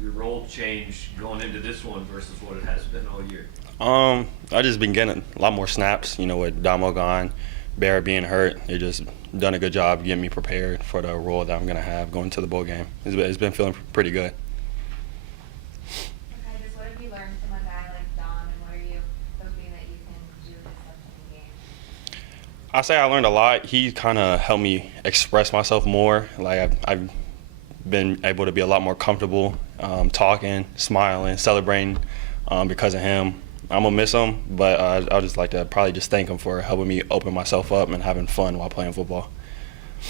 your role change going into this one versus what it has been all year? I just been getting a lot more snaps, with Damo gone, Barrett being hurt. They just done a good job getting me prepared for the role that I'm going to have going to the bowl game. It's been feeling pretty good. Okay, just what have you learned from a guy like Dom, and what are you hoping that you can do this upcoming game? I say I learned a lot. He kind of helped me express myself more. Like I've been able to be a lot more comfortable talking, smiling, celebrating because of him. I'm going to miss him, but I'd just like to probably just thank him for helping me open myself up and having fun while playing football. Do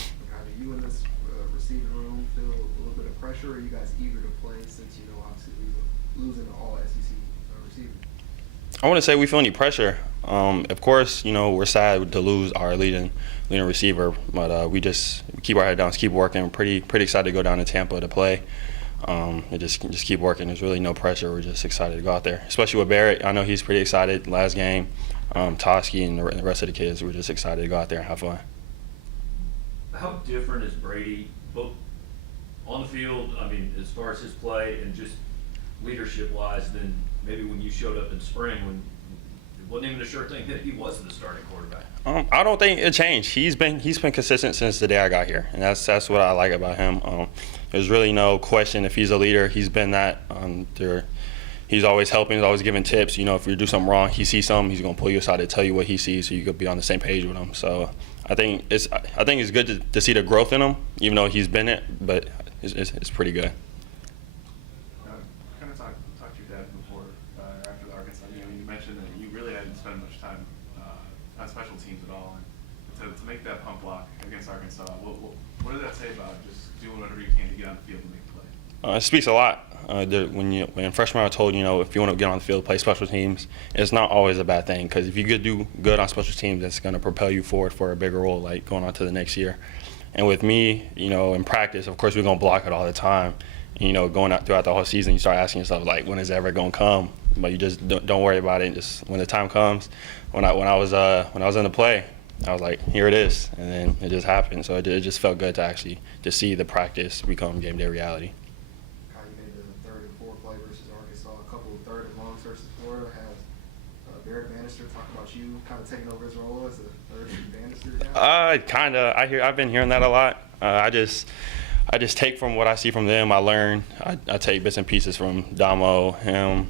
you in this receiving room feel a little bit of pressure, or are you guys eager to play since, obviously losing the all SEC receiver? I wouldn't say we feel any pressure. Of course, we're sad to lose our leading receiver, but we just keep our head down, keep working. We're pretty excited to go down to Tampa to play. And just keep working. There's really no pressure. We're just excited to go out there, especially with Barrett. I know he's pretty excited. Last game, Toski and the rest of the kids, we're just excited to go out there and have fun. How different is Brady, both on the field, as far as his play and just leadership-wise, than maybe when you showed up in spring when it wasn't even a sure thing that he was the starting quarterback? I don't think it changed. He's been consistent since the day I got here, and that's what I like about him. There's really no question if he's a leader. He's been that. He's always helping. He's always giving tips. If you do something wrong, he sees something, he's gonna pull you aside to tell you what he sees, so you could be on the same page with him. So I think it's good to see the growth in him, even though he's been it. But it's pretty good. Kind of talked to your dad before after the Arkansas game. You mentioned that you really hadn't spent much time on special teams at all, and to make that punt block against Arkansas, what did that say about just doing whatever you can to get on the field and make a play? It speaks a lot. When freshman I was told, if you want to get on the field, play special teams, it's not always a bad thing, because if you could do good on special teams, that's going to propel you forward for a bigger role, like going on to the next year. And with me, in practice, of course, we're going to block it all the time. And, going out throughout the whole season, you start asking yourself, like, when is it ever going to come? But you just don't worry about it. Just when the time comes, when I was in the play, I was like, here it is, and then it just happened. So it just felt good to actually just see the practice become game day reality. How you made the third and fourth play versus Arkansas, a couple of third and longs versus Florida. Has Barrett Bannister talking about you kind of taking over his role as a third and Bannister guy? I've been hearing that a lot. I just take from what I see from them. I learn. I take bits and pieces from Damo, him,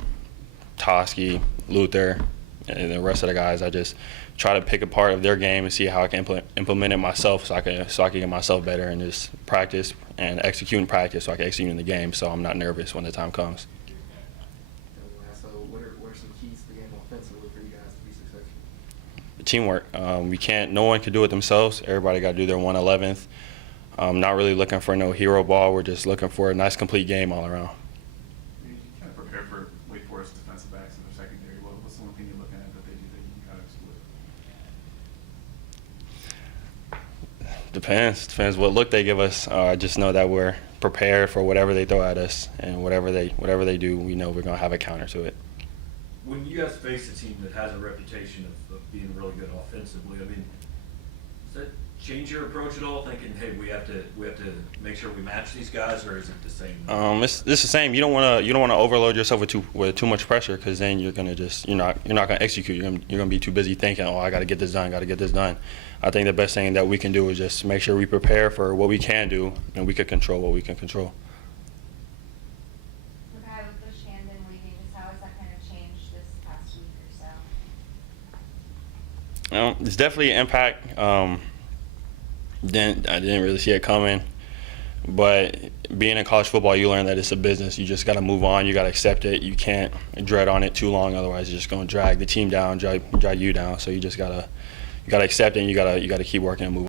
Toski, Luther, and the rest of the guys. I just try to pick a part of their game and see how I can implement it myself, so I can get myself better, and just practice and execute in practice so I can execute in the game, so I'm not nervous when the time comes. So what are some keys to the game offensively for you guys to be successful? Teamwork. No one can do it themselves. Everybody got to do their 1/11th. Not really looking for no hero ball. We're just looking for a nice, complete game all around. You kind of prepare for Wake Forest defensive backs in their secondary. What's the one thing you're looking at that they do that you can kind of exploit? Depends what look they give us. I just know that we're prepared for whatever they throw at us, and whatever they do, we know we're gonna have a counter to it. When you guys face a team that has a reputation of being really good offensively, does that change your approach at all? Thinking, hey, we have to make sure we match these guys, or is it the same? It's the same. You don't want to overload yourself with too much pressure, because then you're not gonna execute. You're gonna be too busy thinking, oh, I got to get this done. I think the best thing that we can do is just make sure we prepare for what we can do, and we can control what we can control. Okay, with Shandon leaving, just how has that kind of changed this past week or so? It's definitely an impact. I didn't really see it coming, but being in college football, you learn that it's a business. You just got to move on. You got to accept it. You can't dread on it too long, otherwise you're just going to drag the team down, drag you down. So you just gotta accept it, and you gotta keep working and move.